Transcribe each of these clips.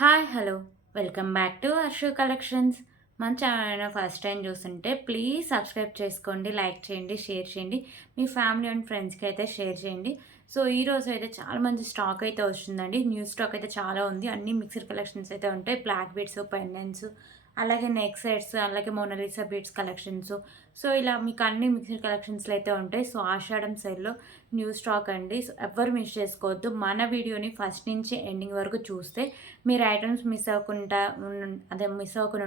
Hi hello welcome back to Arshu collections. మన channel first time చూస్తుంటే please subscribe చేసుకోండి, like చేయండి, షేర్ చేయండి, మీ ఫ్యామిలీ అండ్ ఫ్రెండ్స్కి అయితే షేర్ చేయండి. సో ఈరోజు అయితే చాలా మంచి స్టాక్ అయితే వస్తుందండి. న్యూ స్టాక్ అయితే చాలా ఉంది. అన్ని మిక్స్డ్ కలెక్షన్స్ అయితే ఉంటాయి. బ్లాక్ బీడ్స్, పెండెంట్స్, అలాగే నెక్ సెట్స్, అలాగే మోనాలిసా బీడ్స్ కలెక్షన్స్. సో ఇలా మీకు అన్ని మిక్స్డ్ కలెక్షన్స్లో అయితే ఉంటాయి. సో ఆషాఢం సేల్లో న్యూ స్టాక్ అండి. సో ఎవ్వరు మిస్ చేసుకోవద్దు. మన వీడియోని ఫస్ట్ నుంచి ఎండింగ్ వరకు చూస్తే మీరు ఐటమ్స్ మిస్ అవ్వకుండా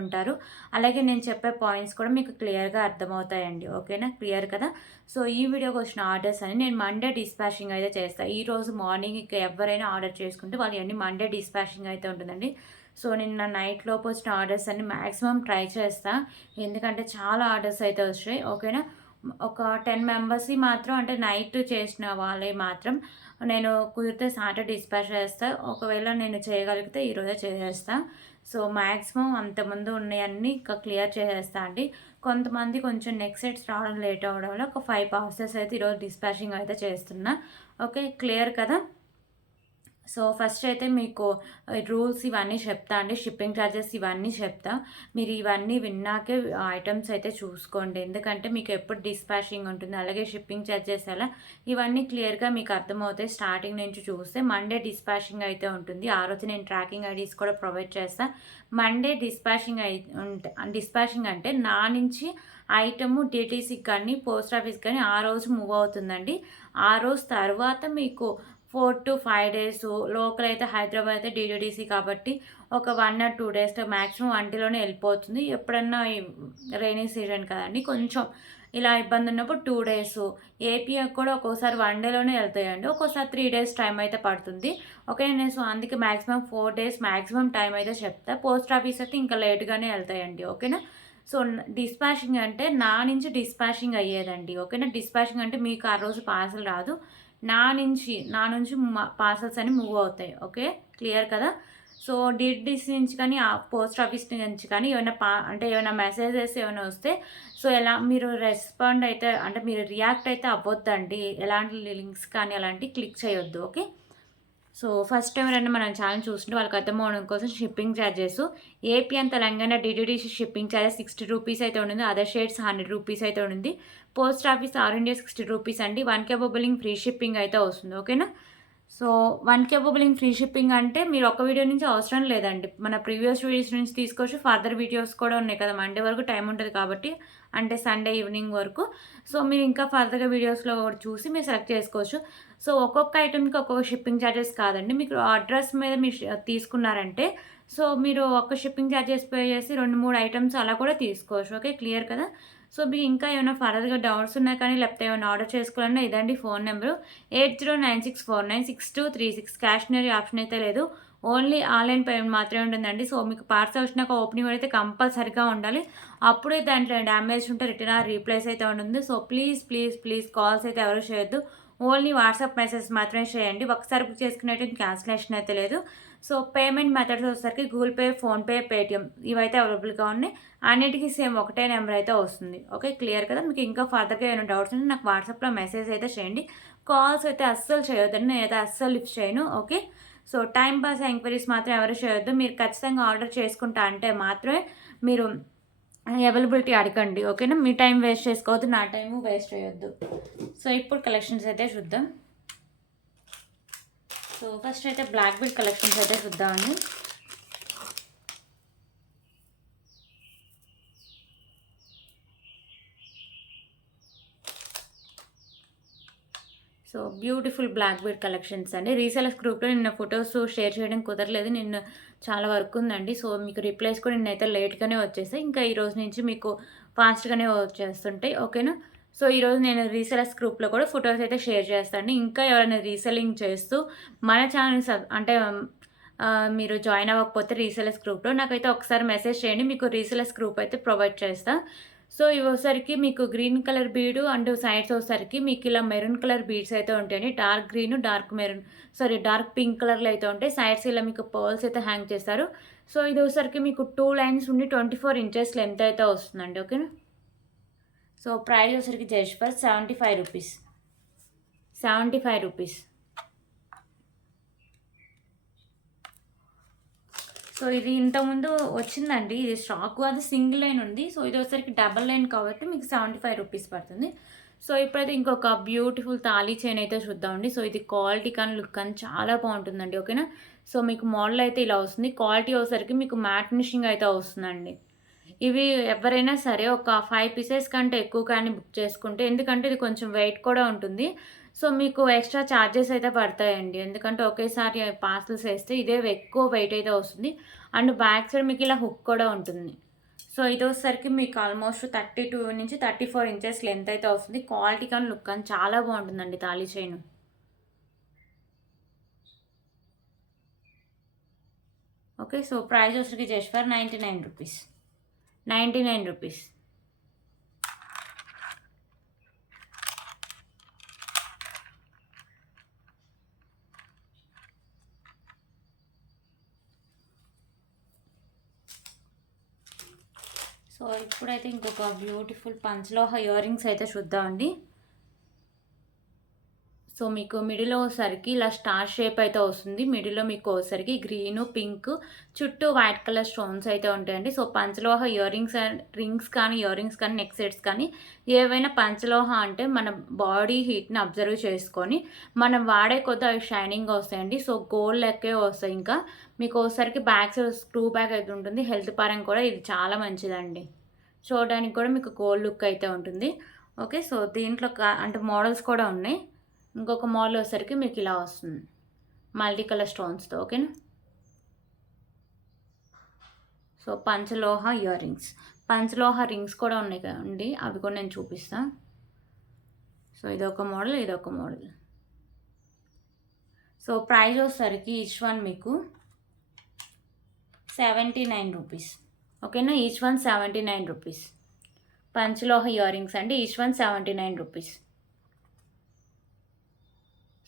ఉంటారు. అలాగే నేను చెప్పే పాయింట్స్ కూడా మీకు క్లియర్గా అర్థమవుతాయండి. ఓకేనా, క్లియర్ కదా. సో ఈ వీడియోకి వచ్చిన ఆర్డర్స్ అని నేను మండే డిస్పాచింగ్ అయితే చేస్తాను. ఈరోజు మార్నింగ్ ఎవరైనా ఆర్డర్ చేసుకుంటే వాళ్ళు అన్ని మండే డిస్పాచింగ్ అయితే ఉంటుందండి. సో నిన్న నైట్ లోపు వచ్చిన ఆర్డర్స్ అన్ని మ్యాక్సిమం ట్రై చేస్తా, ఎందుకంటే చాలా ఆర్డర్స్ అయితే వచ్చాయి. ఓకేనా, ఒక 10 మెంబర్స్కి మాత్రం, అంటే నైట్ చేసిన వాళ్ళే మాత్రం నేను కుదిరితే సాటర్డే డిస్పాచ్ చేస్తా. ఒకవేళ నేను చేయగలిగితే ఈరోజే చేసేస్తా. సో మ్యాక్సిమం అంతకుముందు ఉన్నాయన్నీ ఇంకా క్లియర్ చేసేస్తా అండి. కొంతమంది కొంచెం నెక్స్ట్ సెట్స్ రావడం లేట్ అవ్వడం వల్ల ఒక 5 పార్సెల్స్ అయితే ఈరోజు డిస్పాచింగ్ అయితే చేస్తున్నా. ఓకే, క్లియర్ కదా. సో ఫస్ట్ అయితే మీకు రూల్స్ ఇవన్నీ చెప్తా అండి. షిప్పింగ్ ఛార్జెస్ ఇవన్నీ చెప్తా. మీరు ఇవన్నీ విన్నాకే ఐటమ్స్ అయితే చూసుకోండి, ఎందుకంటే మీకు ఎప్పుడు డిస్పాచింగ్ ఉంటుంది, అలాగే షిప్పింగ్ ఛార్జెస్ ఎలా, ఇవన్నీ క్లియర్గా మీకు అర్థమవుతాయి. స్టార్టింగ్ నుంచి చూస్తే మండే డిస్పాచింగ్ అయితే ఉంటుంది. ఆ రోజు నేను ట్రాకింగ్ ఐడీస్ కూడా ప్రొవైడ్ చేస్తాను. మండే డిస్పాచింగ్ అంటే నా నుంచి ఐటము డిటీసీకి కానీ పోస్ట్ ఆఫీస్కి కానీ ఆ రోజు మూవ్ అవుతుందండి. ఆ రోజు తర్వాత మీకు 4 to 5 డేస్, లోకల్ అయితే హైదరాబాద్ అయితే డీటీడీసీ కాబట్టి ఒక 1 or 2 డేస్లో మ్యాక్సిమం వంటిలోనే వెళ్ళిపోతుంది. ఎప్పుడన్నా రైనీ సీజన్ కదండి, కొంచెం ఇలా ఇబ్బంది ఉన్నప్పుడు 2 డేస్, ఏపీకి కూడా ఒక్కోసారి 1 డేలోనే వెళ్తాయండి, ఒక్కోసారి 3 డేస్ టైం అయితే పడుతుంది. ఓకే, నేను సో అందుకే మ్యాక్సిమం 4 డేస్ మ్యాక్సిమం టైం అయితే చెప్తా. పోస్ట్ ఆఫీస్ అయితే ఇంకా లేట్గానే వెళ్తాయండి. ఓకేనా, సో డిస్పాచింగ్ అంటే నా నుంచి డిస్పాచింగ్ అయ్యేదండి. ఓకేనా, డిస్పాచింగ్ అంటే మీకు ఆ రోజు పార్సల్ రాదు, నా నుంచి పార్సల్స్ అని మూవ్ అవుతాయి. ఓకే, క్లియర్ కదా. సో డిటిడిసి నుంచి కానీ పోస్ట్ ఆఫీస్ నుంచి కానీ ఏమైనా అంటే ఏమైనా మెసేజెస్ ఏమైనా వస్తే, సో ఎలా మీరు రెస్పాండ్ అయితే, అంటే మీరు రియాక్ట్ అయితే అవ్వద్దండి. ఎలాంటి లింక్స్ కానీ అలాంటివి క్లిక్ చేయొద్దు. ఓకే, సో ఫస్ట్ టైం ఎవరైనా మన ఛానల్ చూస్తుంటే వాళ్ళకి అర్థమవడం కోసం shipping charges AP and Telangana DTDC shipping charges 60 rupees అయితే ఉంటుంది. అదర్ షేడ్స్ 100 రూపీస్ అయితే ఉంది. Post office all India 60 rupees అండి. 1K బుబ్బలింగ్ ఫ్రీ షిప్పింగ్ అయితే వస్తుంది. ఓకేనా, సో 1K బుబ్బలింగ్ ఫ్రీ షిప్పింగ్ అంటే మీరు ఒక వీడియో నుంచి అవసరం లేదండి. మన ప్రీవియస్ వీడియోస్ నుంచి తీసుకోవచ్చు. ఫర్దర్ వీడియోస్ కూడా ఉన్నాయి కదా, మండే వరకు టైం ఉంటుంది కాబట్టి, అంటే సండే ఈవినింగ్ వరకు. సో మీరు ఇంకా ఫర్దర్గా వీడియోస్లో కూడా చూసి మీరు సెలెక్ట్ చేసుకోవచ్చు. సో ఒక్కొక్క ఐటెంకి ఒక్కొక్క షిప్పింగ్ ఛార్జెస్ కాదండి. మీకు అడ్రస్ మీద మీరు తీసుకున్నారంటే, సో మీరు ఒక్క షిప్పింగ్ ఛార్జెస్ పే చేసి 2-3 ఐటమ్స్ అలా కూడా తీసుకోవచ్చు. ఓకే, క్లియర్ కదా. సో మీకు ఇంకా ఏమైనా ఫర్దర్గా డౌట్స్ ఉన్నా కానీ, లేకపోతే ఏమైనా ఆర్డర్ చేసుకోవాలన్నా ఇదండి ఫోన్ నెంబరు 8096496236. క్యాష్నరీ ఆప్షన్ అయితే లేదు, ఓన్లీ ఆన్లైన్ పేమెంట్ మాత్రమే ఉంటుందండి. సో మీకు పార్సల్ వచ్చినాక ఓపెనింగ్ అయితే కంపల్సరీగా ఉండాలి. అప్పుడే దాంట్లో డ్యామేజ్ ఉంటే రిటర్న్ ఆర్ రీప్లేస్ అయితే ఉంటుంది. So please please please calls అయితే ఎవరు చేయొద్దు, ఓన్లీ వాట్సాప్ మెసేజ్ మాత్రమే చేయండి. ఒకసారి బుక్ చేసుకునేట్టు క్యాన్సిలేషన్ అయితే లేదు. సో పేమెంట్ మెథడ్స్ వచ్చేసరికి గూగుల్ పే, ఫోన్పే, పేటిఎం ఇవైతే అవైలబుల్గా ఉన్నాయి. అన్నిటికీ సేమ్ ఒకటే నెంబర్ అయితే వస్తుంది. ఓకే, క్లియర్ కదా. మీకు ఇంకా ఫర్దర్గా ఏమైనా డౌట్స్ ఉంటే నాకు వాట్సాప్లో మెసేజ్ అయితే చేయండి. కాల్స్ అయితే అస్సలు చేయొద్దండి, నేనైతే అస్సలు లిఫ్ట్ చేయను. Okay, so time pass enquiries మాత్రం ఎవరు చేయొద్దు. మీరు ఖచ్చితంగా ఆర్డర్ చేసుకుంటా అంటే మాత్రమే మీరు అవైలబిలిటీ అడగండి. ఓకేనా, మీ టైం వేస్ట్ చేసుకోవద్దు, నా టైము వేస్ట్ చేయొద్దు. సో ఇప్పుడు కలెక్షన్స్ అయితే చూద్దాం. సో ఫస్ట్ అయితే బ్లాక్ బీడ్ కలెక్షన్స్ అయితే చూద్దామండి. So beautiful black bead collections అండి. రీసెలర్స్ గ్రూప్లో నిన్న ఫొటోస్ షేర్ చేయడం కుదరలేదు, నిన్న చాలా వర్క్ ఉందండి. సో మీకు రిప్లైస్ కూడా నిన్నైతే లేట్గానే వచ్చేసాయి. ఇంకా ఈ రోజు నుంచి మీకు ఫాస్ట్గానే వచ్చేస్తుంటాయి. ఓకేనా, సో ఈరోజు నేను రీసెలర్స్ గ్రూప్లో కూడా ఫొటోస్ అయితే షేర్ చేస్తాను. ఇంకా ఎవరైనా రీసెల్లింగ్ చేస్తూ మన ఛానల్ అంటే మీరు జాయిన్ అవ్వకపోతే రీసెలర్స్ గ్రూప్లో నాకైతే ఒకసారి మెసేజ్ చేయండి, మీకు రీసెలర్స్ గ్రూప్ అయితే ప్రొవైడ్ చేస్తాను. సో ఇవోసరికి మీకు గ్రీన్ కలర్ బీడు అండ్ సైడ్స్ వచ్చేసరికి మీకు ఇలా మెరూన్ కలర్ బీడ్స్ అయితే ఉంటాయండి. Dark green, dark maroon, dark pink కలర్లో అయితే ఉంటాయి. సైడ్స్ ఇలా మీకు పర్ల్స్ అయితే హ్యాంగ్ చేస్తారు. సో ఇది వచ్చేసరికి మీకు 2 లైన్స్ ఉండి 24 ఇంచెస్ లెంత్ అయితే వస్తుందండి. ఓకేనా, సో ప్రైస్ వచ్చేసరికి just for 75 rupees. 75 rupees. So ఇది ఇంతకుముందు వచ్చిందండి, ఇది స్టాకు అది సింగిల్ లైన్ ఉంది. సో ఇది వచ్చేసరికి డబల్ లైన్ కాబట్టి మీకు 75 రూపీస్ పడుతుంది. సో ఇప్పుడైతే ఇంకొక బ్యూటిఫుల్ తాళీ చైన్ అయితే చూద్దామండి. సో ఇది క్వాలిటీ కానీ లుక్ కానీ చాలా బాగుంటుందండి. ఓకేనా. సో మీకు మోడల్ అయితే ఇలా వస్తుంది. క్వాలిటీ వచ్చేసరికి మీకు మ్యాట్ ఫినిషింగ్ అయితే వస్తుందండి. ఇవి ఎవరైనా సరే ఒక 5 పీసెస్ కంటే ఎక్కువ కానీ బుక్ చేసుకుంటే, ఎందుకంటే ఇది కొంచెం వెయిట్ కూడా ఉంటుంది. సో మీకు ఎక్స్ట్రా ఛార్జెస్ అయితే పడతాయండి. ఎందుకంటే ఒకేసారి పార్సెల్స్ వేస్తే ఇదే ఎక్కువ వెయిట్ అయితే వస్తుంది. అండ్ బ్యాక్ సైడ్ మీకు ఇలా హుక్ కూడా ఉంటుంది. సో ఇది వచ్చేసరికి మీకు ఆల్మోస్ట్ 32 నుంచి 34 ఇంచెస్ లెంత్ అయితే వస్తుంది. క్వాలిటీ కానీ లుక్ కానీ చాలా బాగుంటుందండి తాళీ చైన్. ఓకే. సో ప్రైస్ వచ్చేసరికి just for 99 rupees. 99 rupees. So ఇప్పుడైతే ఇంకొక బ్యూటిఫుల్ పంచలోహ ఇయర్ రింగ్స్ అయితే చూద్దామండి. సో మీకు మిడిల్లో వచ్చేసరికి ఇలా స్టార్ షేప్ అయితే వస్తుంది. మిడిల్లో మీకు వచ్చేసరికి గ్రీను, పింక్, చుట్టూ వైట్ కలర్ స్టోన్స్ అయితే ఉంటాయండి. సో పంచలోహ ఇయర్ రింగ్స్ కానీ ఇయర్ రింగ్స్ కానీ నెక్ సెట్స్ కానీ ఏవైనా పంచలోహ అంటే మన బాడీ హీట్ని అబ్జర్వ్ చేసుకొని మనం వాడే కొద్ది అవి షైనింగ్ వస్తాయండి. సో గోల్డ్ లెక్కే వస్తాయి. ఇంకా మీకు వచ్చేసరికి బ్యాక్ సైడ్ స్క్రూ బ్యాక్ అయితే ఉంటుంది. హెల్త్ పరంగా కూడా ఇది చాలా మంచిదండి. చూడడానికి కూడా మీకు గోల్డ్ లుక్ అయితే ఉంటుంది. ఓకే. సో దీంట్లో అంటే మోడల్స్ కూడా ఉన్నాయి. ఇంకొక మోడల్ వచ్చేసరికి మీకు ఇలా వస్తుంది మల్టీ కలర్ స్టోన్స్తో. ఓకేనా. సో పంచలోహ ఇయర్ రింగ్స్, పంచలోహ రింగ్స్ కూడా ఉన్నాయి కదండి, అవి కూడా నేను చూపిస్తాను. సో ఇదొక మోడల్, ఇదొక మోడల్. సో ప్రైస్ వచ్చేసరికి ఈచ్ వన్ మీకు 79 రూపీస్. ఓకేనా. Each one 79 rupees. పంచలోహ ఇయర్ రింగ్స్ అండి, ఈచ్ వన్ 79 రూపీస్.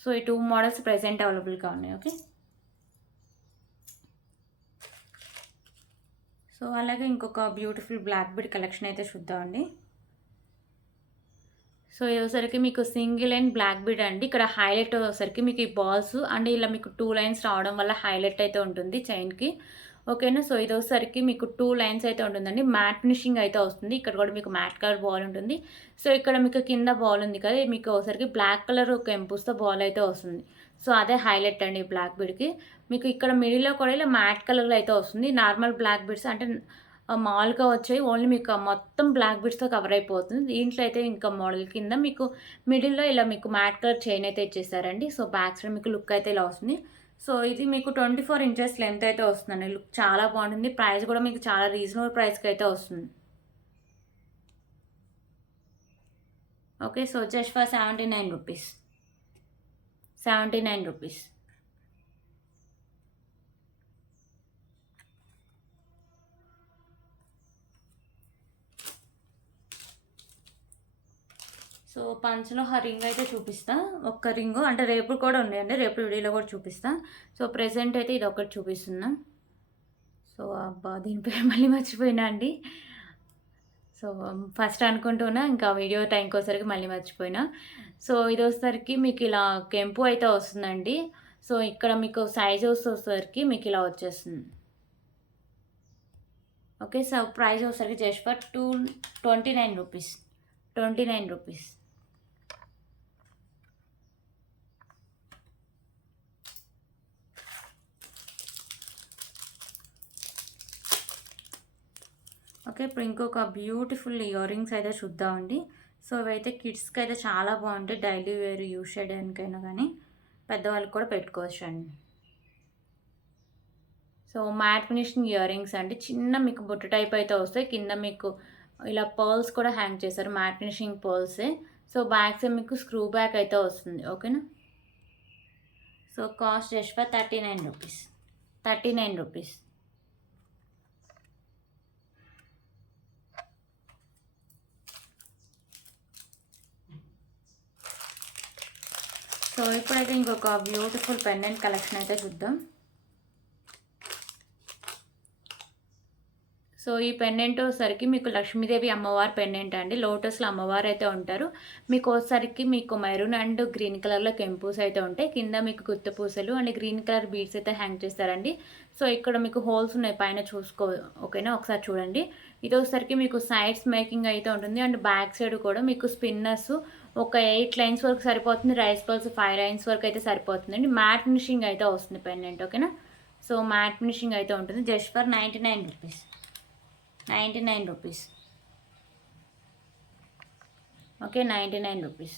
సో ఈ 2 మోడల్స్ ప్రెజెంట్ అవైలబుల్గా ఉన్నాయి. ఓకే. సో అలాగే ఇంకొక బ్యూటిఫుల్ బ్లాక్ బీడ్ కలెక్షన్ అయితే చూద్దామండి. సో ఇది వచ్చేసరికి మీకు సింగిల్ లైన్ బ్లాక్ బీడ్ అండి. ఇక్కడ హైలైట్ వచ్చేసరికి మీకు ఈ బాల్స్ అండ్ ఇలా మీకు 2 లైన్స్ రావడం వల్ల హైలైట్ అయితే ఉంటుంది చైన్కి. ఓకేనా. సో ఇది వచ్చేసరికి మీకు 2 లైన్స్ అయితే ఉంటుందండి. మ్యాట్ ఫినిషింగ్ అయితే వస్తుంది. ఇక్కడ కూడా మీకు మ్యాట్ కలర్ బాల్ ఉంటుంది. సో ఇక్కడ మీకు కింద బాల్ ఉంది కదా, మీకు ఒకసారికి బ్లాక్ కలర్ కెంపుస్తో బాల్ అయితే వస్తుంది. సో అదే హైలైట్ అండి బ్లాక్ బీడ్కి. మీకు ఇక్కడ మిడిల్లో కూడా ఇలా మ్యాట్ కలర్లో అయితే వస్తుంది. నార్మల్ బ్లాక్ బీడ్స్ అంటే మామూలుగా వచ్చాయి, ఓన్లీ మీకు మొత్తం బ్లాక్ బీడ్స్తో కవర్ అయిపోతుంది. దీంట్లో అయితే ఇంకా మోడల్ కింద మీకు మిడిల్లో ఇలా మీకు మ్యాట్ కలర్ చైన్ అయితే ఇచ్చేసారండి. సో బ్యాక్ సైడ్ మీకు లుక్ అయితే ఇలా వస్తుంది. సో ఇది మీకు 24 ఇంచెస్ లెంత్ అయితే వస్తుందండి. లుక్ చాలా బాగుంటుంది. ప్రైస్ కూడా మీకు చాలా రీజనబుల్ ప్రైస్కి అయితే వస్తుంది. Okay. So just for 79 rupees. 79 rupees. So పంచలో ఆ రింగ్ అయితే చూపిస్తా. ఒక్క రింగు అంటే రేపు కూడా ఉన్నాయండి, రేపు వీడియోలో కూడా చూపిస్తా. సో ప్రెజెంట్ అయితే ఇది ఒకటి చూపిస్తున్నా. సో అబ్బా దీని పేరు మళ్ళీ మర్చిపోయినా అండి. సో ఫస్ట్ అనుకుంటున్నా, ఇంకా వీడియో టైంకి వచ్చేసరికి మళ్ళీ మర్చిపోయినా. సో ఇది వచ్చేసరికి మీకు ఇలా కెంపు అయితే వస్తుందండి. సో ఇక్కడ మీకు సైజ్ వచ్చేసరికి మీకు ఇలా వచ్చేస్తుంది. ఓకే. సో ప్రైస్ వచ్చేసరికి just for 29 rupees. 29 rupees. Okay. ఇప్పుడు ఇంకొక బ్యూటిఫుల్ ఇయర్ రింగ్స్ అయితే చూద్దామండి. సో ఇవైతే కిడ్స్కి అయితే చాలా బాగుంటాయి, డైలీ వేర్ యూస్ చేయడానికైనా కానీ పెద్దవాళ్ళకి కూడా పెట్టుకోవచ్చు అండి. So matte finishing year rings అండి. చిన్న మీకు బుట్ట టైప్ అయితే వస్తాయి. కింద మీకు ఇలా పర్ల్స్ కూడా హ్యాంగ్ చేశారు, మ్యాట్ ఫినిషింగ్ పర్ల్సే. సో బ్యాక్ సైడ్ మీకు స్క్రూ బ్యాక్ అయితే వస్తుంది. ఓకేనా. So cost just for 39 rupees. 39 rupees. So ఇప్పుడైతే ఇంకొక బ్యూటిఫుల్ పెండెంట్ కలెక్షన్ అయితే చూద్దాం. సో ఈ పెండెంట్ వచ్చేసరికి మీకు లక్ష్మీదేవి అమ్మవారి పెండెంట్ అండి. లోటస్‌లో అమ్మవారు అయితే ఉంటారు. మీకు వచ్చేసరికి మీకు మెరూన్ అండ్ గ్రీన్ కలర్‌లో కెంపుస్ అయితే ఉంటాయి. కింద మీకు గుత్త పూసలు అండ్ గ్రీన్ కలర్ బీడ్స్ అయితే హ్యాంగ్ చేస్తారండి. సో ఇక్కడ మీకు హోల్స్ ఉన్నాయి పైన ఓకేనా, ఒకసారి చూడండి. ఇది వచ్చేసరికి మీకు సైడ్స్ మేకింగ్ అయితే ఉంటుంది అండ్ బ్యాక్ సైడ్ కూడా మీకు స్పిన్నర్స్ ఒక 8 లైన్స్ వరకు సరిపోతుంది. రైస్ పల్స్ 5 లైన్స్ వరకు అయితే సరిపోతుందండి. మ్యాట్ ఫినిషింగ్ అయితే వస్తుంది పెండెంట్, ఓకేనా. సో మ్యాట్ ఫినిషింగ్ అయితే ఉంటుంది. Just for 99 rupees. 99 rupees. Okay, 99 rupees.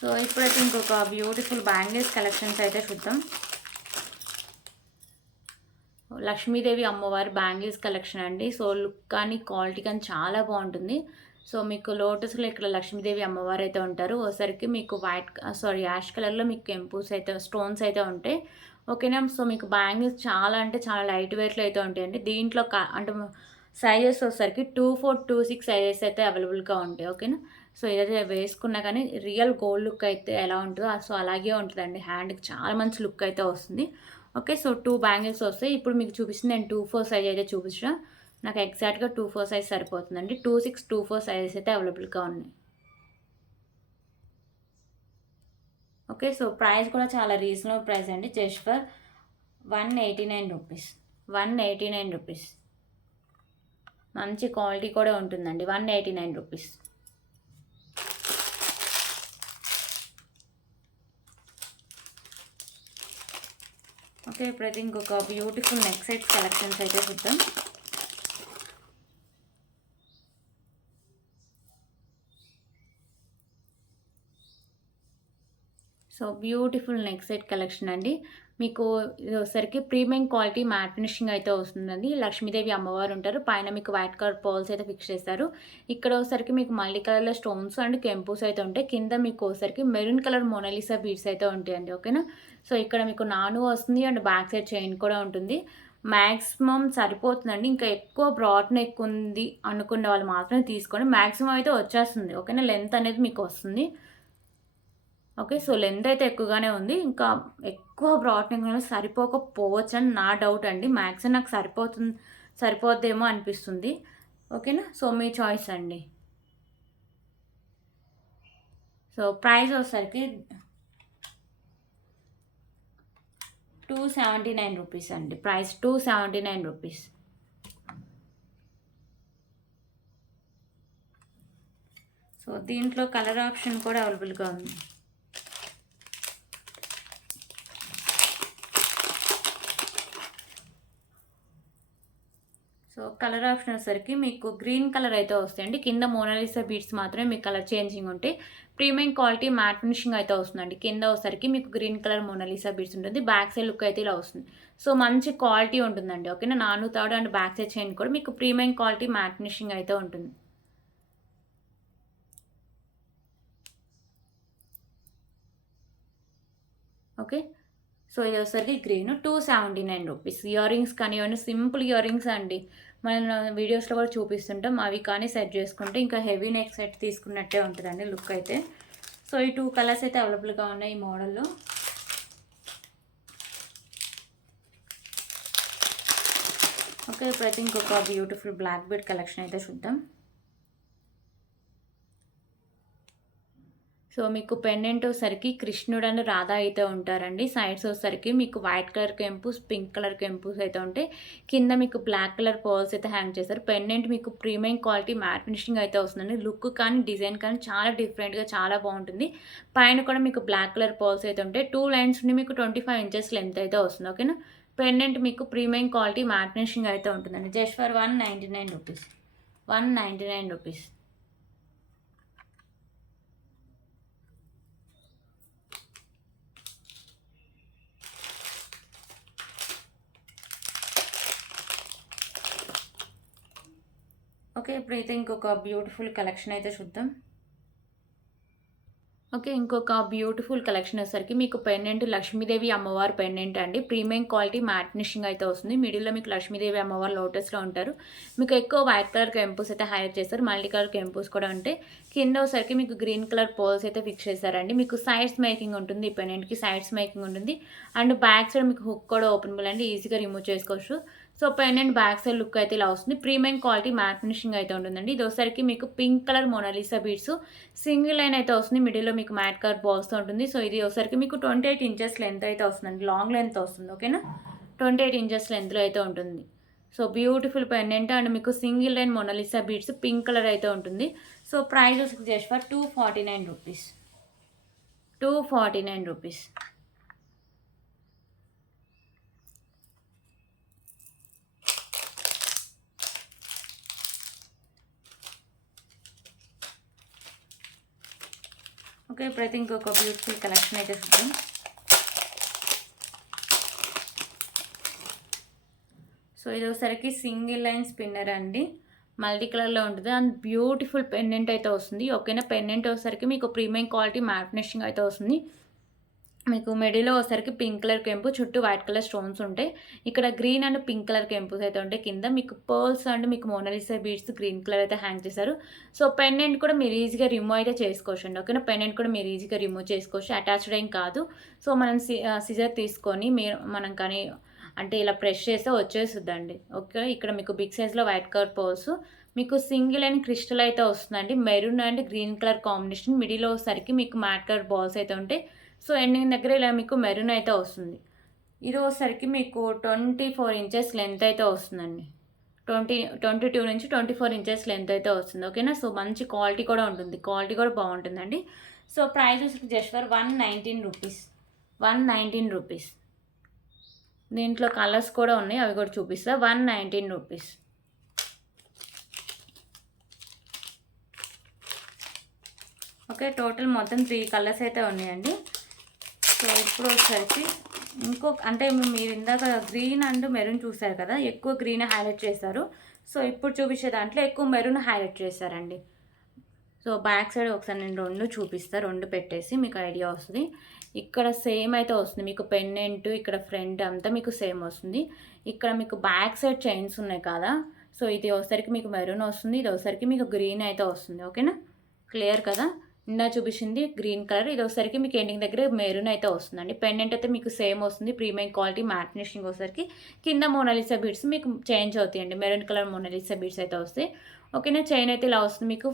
So ఇప్పుడైతే ఇంకొక బ్యూటిఫుల్ బ్యాంగిల్స్ కలెక్షన్స్ అయితే చూద్దాం. లక్ష్మీదేవి అమ్మవారి బ్యాంగిల్స్ కలెక్షన్ అండి. సో లుక్ కానీ క్వాలిటీ కానీ చాలా బాగుంటుంది. సో మీకు లోటస్లో ఇక్కడ లక్ష్మీదేవి అమ్మవారు అయితే ఉంటారు. ఒకసారికి మీకు యాష్ కలర్లో మీకు కెంపుస్ అయితే స్టోన్స్ అయితే ఉంటాయి, ఓకేనా. సో మీకు బ్యాంగిల్స్ చాలా అంటే చాలా లైట్ వెయిట్లో అయితే ఉంటాయండి. దీంట్లో అంటే సైజెస్ వచ్చేసరికి 24, 26 సైజెస్ అయితే అవైలబుల్గా ఉంటాయి, ఓకేనా. సో ఏదైతే వేసుకున్నా కానీ రియల్ గోల్డ్ లుక్ అయితే ఎలా ఉంటుందో సో అలాగే ఉంటుందండి. హ్యాండ్కి చాలా మంచి లుక్ అయితే వస్తుంది. ఓకే, సో 2 బ్యాంగిల్స్ వస్తాయి. ఇప్పుడు మీకు చూపిస్తుంది నేను 24 సైజ్ అయితే చూపించిన. నాకు ఎగ్జాక్ట్గా 24 సైజ్ సరిపోతుందండి. 26, 24 సైజెస్ అయితే అవైలబుల్గా ఉన్నాయి. ఓకే, సో ప్రైస్ కూడా చాలా రీజనబుల్ ప్రైస్ అండి. Just for 189 rupees. 189 రూపీస్. మంచి క్వాలిటీ కూడా ఉంటుందండి. 189 రూపీస్. ఓకే, ఇప్పుడైతే ఇంకొక బ్యూటిఫుల్ నెక్ సెట్స్ కలెక్షన్స్ అయితే చూద్దాం. So beautiful neck set collection అండి. మీకు ఇది వచ్చేసరికి ప్రీమియం క్వాలిటీ మ్యాట్ ఫినిషింగ్ అయితే వస్తుందండి. లక్ష్మీదేవి అమ్మవారు ఉంటారు. పైన మీకు వైట్ కలర్ పర్ల్స్ అయితే ఫిక్స్ చేస్తారు. ఇక్కడ వచ్చేసరికి మీకు మల్టీ కలర్లో స్టోన్స్ అండ్ కెంపుస్ అయితే ఉంటాయి. కింద మీకు వచ్చేసరికి మెరూన్ కలర్ మోనాలిసా బీడ్స్ అయితే ఉంటాయండి, ఓకేనా. సో ఇక్కడ మీకు నాను వస్తుంది అండ్ బ్యాక్ సైడ్ చైన్ కూడా ఉంటుంది. మ్యాక్సిమం సరిపోతుందండి. ఇంకా ఎక్కువ బ్రాడ్ నెక్ ఉంది అనుకున్న వాళ్ళు మాత్రమే తీసుకోండి. మ్యాక్సిమం అయితే వచ్చేస్తుంది, ఓకేనా. లెంత్ అనేది మీకు వస్తుంది. ఓకే, సో లెంత్ అయితే ఎక్కువగానే ఉంది. ఇంకా ఎక్కువ బ్రాడ్ నెక్ సరిపోకపోవచ్చు అని నా డౌట్ అండి. మ్యాక్సిమం నాకు సరిపోద్దేమో అనిపిస్తుంది, ఓకేనా. సో మీ చాయిస్ అండి. సో ప్రైస్ వచ్చేసరికి 279 రూపీస్ అండి. Price 279 rupees. సో దీంట్లో కలర్ ఆప్షన్ కూడా అవైలబుల్గా ఉంది. సో కలర్ ఆప్షన్ వచ్చేసరికి మీకు గ్రీన్ కలర్ అయితే వస్తాయండి. కింద మోనాలిసా బీడ్స్ మాత్రమే మీకు కలర్ చేంజింగ్ ఉంటాయి. ప్రీమియం క్వాలిటీ మ్యాట్ ఫినిషింగ్ అయితే వస్తుందండి. కింద వచ్చేసరికి మీకు గ్రీన్ కలర్ మోనాలిసా బీడ్స్ ఉంటుంది. బ్యాక్ సైడ్ లుక్ అయితే ఇలా వస్తుంది. సో మంచి క్వాలిటీ ఉంటుందండి, ఓకేనా. నాను తాడు అండ్ బ్యాక్ సైడ్ చైన్ కూడా మీకు ప్రీమియం క్వాలిటీ మ్యాట్ ఫినిషింగ్ అయితే ఉంటుంది. ఓకే, సో ఇది వచ్చేసరికి గ్రీన్ 279 రూపీస్. ఇయర్ రింగ్స్ కానివ్వండి, సింపుల్ ఇయర్ రింగ్స్ అండి. మనం వీడియోస్లో కూడా చూపిస్తుంటాం. అవి కానీ సెట్ చేసుకుంటే ఇంకా హెవీ నెక్ సెట్ తీసుకున్నట్టే ఉంటుందండి లుక్ అయితే. సో ఈ 2 కలర్స్ అయితే అవైలబుల్గా ఉన్నాయి ఈ మోడల్లో. ఓకే, ఇప్పుడైతే ఇంకొక బ్యూటిఫుల్ బ్లాక్ బీడ్ కలెక్షన్ అయితే చూద్దాం. సో మీకు పెండెంట్ వచ్చేసరికి కృష్ణుడు అండ్ రాధ అయితే ఉంటారండి. సైడ్స్ వచ్చేసరికి మీకు వైట్ కలర్ కెంపుస్, పింక్ కలర్ కెంపుస్ అయితే ఉంటాయి. కింద మీకు బ్లాక్ కలర్ పర్ల్స్ అయితే హ్యాంగ్ చేస్తారు. పెండెంట్ మీకు ప్రీమియం క్వాలిటీ మ్యాట్ ఫినిషింగ్ అయితే వస్తుందండి. లుక్ కానీ డిజైన్ కానీ చాలా డిఫరెంట్గా చాలా బాగుంటుంది. పైన కూడా మీకు బ్లాక్ కలర్ పర్ల్స్ అయితే ఉంటాయి. 2 లైన్స్ నుండి మీకు 25 ఇంచెస్ లెంత్ అయితే వస్తుంది, ఓకేనా. పెండెంట్ మీకు ప్రీమియం క్వాలిటీ మ్యాట్ ఫినిషింగ్ అయితే ఉంటుందండి. Just for 199 rupees. 199 rupees. Okay, ఇప్పుడైతే ఇంకొక బ్యూటిఫుల్ కలెక్షన్ అయితే చూద్దాం. ఓకే. ఇంకొక బ్యూటిఫుల్ కలెక్షన్ వచ్చేసరికి మీకు పెండెంట్ లక్ష్మీదేవి అమ్మవారు పెండెంట్ అండి. ప్రీమియం క్వాలిటీ మ్యాట్ ఫినిషింగ్ అయితే వస్తుంది. మిడిల్‌లో మీకు లక్ష్మీదేవి అమ్మవారు లోటస్‌లో ఉంటారు. మీకు ఎక్కువ వైట్ కలర్ కెంపుస్ అయితే హైలైట్ చేస్తారు. మల్టీ కలర్ కెంపుస్ కూడా ఉంటాయి. కింద వచ్చేసరికి మీకు గ్రీన్ కలర్ పోల్స్ అయితే ఫిక్స్ చేశారండి. మీకు సైడ్స్ మేకింగ్ ఉంటుంది. ఈ పెండెంట్‌కి సైడ్స్ మేకింగ్ ఉంటుంది. అండ్ బ్యాక్ సైడ్ మీకు హుక్ కూడా ఓపెనబుల్ అండి. ఈజీగా రిమూవ్ చేసుకోవచ్చు. So, pendant back side look అయితే ఇలా వస్తుంది. ప్రీమియం క్వాలిటీ మ్యాట్ ఫినిషింగ్ అయితే ఉంటుందండి. ఇది వచ్చేసరికి మీకు pink colour Mona Lisa beads single line అయితే వస్తుంది. మిడిల్‌లో మీకు మ్యాట్ కలర్ బాల్స్‌తో ఉంటుంది. సో, ఇది వచ్చేసరికి మీకు 28 ఇంచెస్ లెంత్ అయితే వస్తుందండి. లాంగ్ లెంత్ వస్తుంది. ఓకేనా? 28 ఇంచెస్ లెంత్‌లో అయితే ఉంటుంది. సో, బ్యూటిఫుల్ పెండెంట్ అండ్ మీకు single line Mona Lisa beads pink colour అయితే ఉంటుంది. సో, ప్రైస్ వచ్చేసి జస్ట్ ఫర్ రూ. 249 రూపీస్. ఓకే. ఇప్పుడైతే ఇంకొక బ్యూటిఫుల్ కలెక్షన్ అయితే చూద్దాం. సో, ఇది ఒకసారికి సింగిల్ లైన్ స్పిన్నర్ అండి. మల్టీ కలర్‌లో ఉంటుంది. అండ్ బ్యూటిఫుల్ పెండెంట్ అయితే వస్తుంది. ఓకేనా? పెండెంట్ వచ్చేసరికి మీకు ప్రీమియం క్వాలిటీ మ్యాట్ ఫినిషింగ్ అయితే వస్తుంది. మీకు మిడిల్‌లో వచ్చేసరికి పింక్ కలర్ కెంపు, చుట్టూ వైట్ కలర్ స్టోన్స్ ఉంటాయి. ఇక్కడ గ్రీన్ అండ్ పింక్ కలర్ కెంపుస్ అయితే ఉంటాయి. కింద మీకు పర్ల్స్ అండ్ మీకు మోనాలిసా బీడ్స్ గ్రీన్ కలర్ అయితే హ్యాంగ్ చేశారు. సో, పెండెంట్ కూడా మీరు ఈజీగా రిమూవ్ అయితే చేసుకోవచ్చండి. ఓకేనా? పెండెంట్ కూడా మీరు ఈజీగా రిమూవ్ చేసుకోవచ్చు. అటాచ్డ్ ఏం కాదు. సో, మనం సిజర్ తీసుకొని మనం కానీ అంటే ఇలా ప్రెస్ చేస్తే వచ్చేసిద్దండి. ఓకే. ఇక్కడ మీకు బిగ్ సైజ్‌లో వైట్ కలర్ పర్ల్స్, మీకు సింగిల్ అండ్ క్రిస్టల్ అయితే వస్తుందండి. Maroon and green colour combination. మిడిల్‌లో వచ్చేసరికి మీకు మ్యాట్ కలర్ బాల్స్ అయితే ఉంటాయి. సో, ఎండింగ్ దగ్గర ఇలా మీకు మెరూన్ అయితే వస్తుంది. ఇది వచ్చేసరికి మీకు 24 ఇంచెస్ లెంత్ అయితే వస్తుందండి. 22 నుంచి 24 ఇంచెస్ లెంత్ అయితే వస్తుంది. ఓకేనా? సో, మంచి క్వాలిటీ కూడా ఉంటుంది. క్వాలిటీ కూడా బాగుంటుందండి. సో, ప్రైస్ వచ్చేసి జస్ట్ ఫర్ రూ. 119 రూపీస్. దీంట్లో కలర్స్ కూడా ఉన్నాయి. అవి కూడా చూపిస్తా. రూ. 119. ఓకే. టోటల్ మొత్తం 3 కలర్స్ అయితే ఉన్నాయండి. సో, ఇప్పుడు వచ్చేసరికి అంటే మీరు ఇందాక గ్రీన్ అండ్ మెరూన్ చూసారు కదా! ఎక్కువ గ్రీన్ హైలైట్ చేశారు. సో, ఇప్పుడు చూపించే దాంట్లో ఎక్కువ మెరూన్ హైలైట్ చేశారండి. సో, బ్యాక్ సైడ్ ఒకసారి నేను 2 చూపిస్తా. 2 పెట్టేసి మీకు ఐడియా వస్తది. ఇక్కడ సేమ్ అయితే వస్తుంది. మీకు పెండెంట్ ఇక్కడ ఫ్రంట్ అంతా మీకు సేమ్ వస్తుంది. ఇక్కడ మీకు బ్యాక్ సైడ్ చైన్స్ ఉన్నాయి కదా! సో, ఇది వచ్చేసరికి మీకు మెరూన్ వస్తుంది. ఇది వచ్చేసరికి మీకు గ్రీన్ అయితే వస్తుంది. ఓకేనా? క్లియర్ కదా! ఇందాక చూపించింది గ్రీన్ కలర్. ఇది వచ్చేసరికి మీకు ఎండింగ్ దగ్గర మెరూన్ అయితే వస్తుందండి. పెండెంట్ అయితే మీకు సేమ్ వస్తుంది. ప్రీమియం క్వాలిటీ మ్యాట్ ఫినిషింగ్ వచ్చేసరికి కింద మోనాలిసా బీడ్స్ మీకు చేంజ్ అవుతాయండి. మెరూన్ కలర్ మోనాలిసా బీడ్స్ అయితే వస్తాయి. ఓకేనా? చైన్ అయితే ఇలా వస్తుంది. మీకు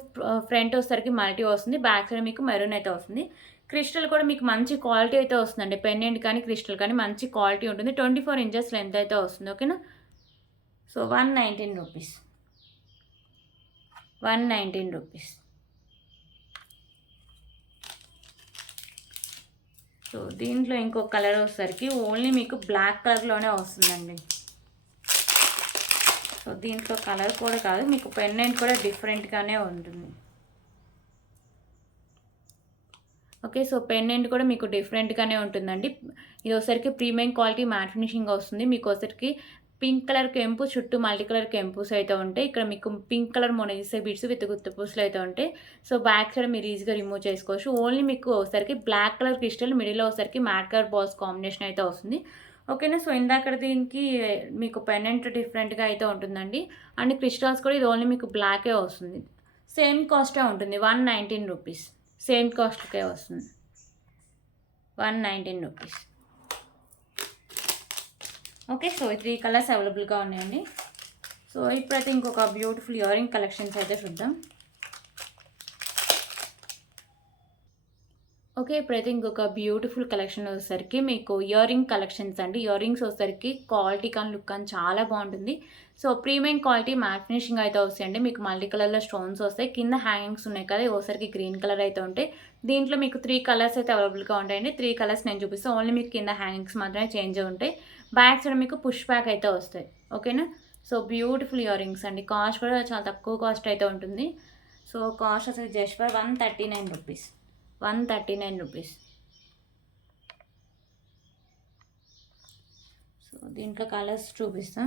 ఫ్రంట్ వచ్చేసరికి మల్టీ వస్తుంది. బ్యాక్ సైడ్ మీకు మెరూన్ అయితే వస్తుంది. క్రిస్టల్ కూడా మీకు మంచి క్వాలిటీ అయితే వస్తుందండి. పెండెంట్ కానీ క్రిస్టల్ కానీ మంచి క్వాలిటీ ఉంటుంది. 24 ఇంచెస్ లెంత్ అయితే వస్తుంది. ఓకేనా? సో, రూ. 119. సో, దీంట్లో ఇంకో కలర్ వచ్చేసరికి ఓన్లీ మీకు బ్లాక్ కలర్‌లోనే వస్తుందండి. సో, దీంట్లో కలర్ కూడా కాదు. మీకు పెండెంట్ కూడా డిఫరెంట్‌గానే ఉంటుంది. ఓకే. సో, పెండెంట్ కూడా మీకు డిఫరెంట్‌గానే ఉంటుందండి. ఇది వచ్చేసరికి ప్రీమియం క్వాలిటీ మ్యాట్ ఫినిషింగ్ వస్తుంది. మీకు వచ్చేసరికి పింక్ కలర్ కెంపు చుట్టూ మల్టీ కలర్ కెంపుస్ అయితే ఉంటాయి. ఇక్కడ మీకు pink colour Mona Lisa beads with గుత్త పూసలు అయితే ఉంటాయి. సో, బ్యాక్ సైడ్ మీరు ఈజీగా రిమూవ్ చేసుకోవచ్చు. ఓన్లీ మీకు వచ్చేసరికి బ్లాక్ కలర్ క్రిస్టల్ మిడిల్‌లో వచ్చేసరికి మ్యాట్ కలర్ బాల్స్ కాంబినేషన్ అయితే వస్తుంది. ఓకేనా? సో, ఇందాకడ దీనికి మీకు పెండెంట్ డిఫరెంట్‌గా అయితే ఉంటుందండి. అండ్ క్రిస్టల్స్ కూడా ఇది ఓన్లీ మీకు బ్లాకే వస్తుంది. సేమ్ కాస్టే ఉంటుంది. రూ. 119. సేమ్ కాస్ట్‌కే వస్తుంది. రూ. 119. ఓకే. సో, ఈ 3 కలర్స్ అవైలబుల్‌గా ఉన్నాయండి. సో, ఇప్పుడైతే ఇంకొక బ్యూటిఫుల్ ఇయర్ రింగ్ కలెక్షన్స్ అయితే చూద్దాం. ఓకే. ఇప్పుడైతే ఇంకొక బ్యూటిఫుల్ కలెక్షన్ వచ్చేసరికి మీకు ఇయర్ రింగ్ కలెక్షన్స్ అండి. ఇయర్ రింగ్స్ వచ్చేసరికి క్వాలిటీ కానీ, లుక్ కానీ చాలా బాగుంటుంది. So, premium quality matte finishing అయితే వస్తాయండి. మీకు మల్టీ కలర్‌లో స్టోన్స్ వస్తాయి. కింద హ్యాంగింగ్స్ ఉన్నాయి కదా! ఇవి వచ్చేసరికి గ్రీన్ కలర్ అయితే ఉంటాయి. దీంట్లో మీకు 3 కలర్స్ అయితే అవైలబుల్‌గా ఉంటాయండి. 3 కలర్స్ నేను చూపిస్తాను. ఓన్లీ మీకు కింద హ్యాంగింగ్స్ మాత్రమే చేంజ్ ఉంటాయి. బ్యాక్ సైడ్ మీకు పుష్ బ్యాక్ అయితే వస్తాయి. ఓకేనా? సో, బ్యూటిఫుల్ ఇయర్ రింగ్స్ అండి. కాస్ట్ కూడా చాలా తక్కువ కాస్ట్ అయితే ఉంటుంది. సో, కాస్ట్ అసలు జస్ట్ ఫర్ రూ. 139. సో, దీంట్లో కలర్స్ చూపిస్తా.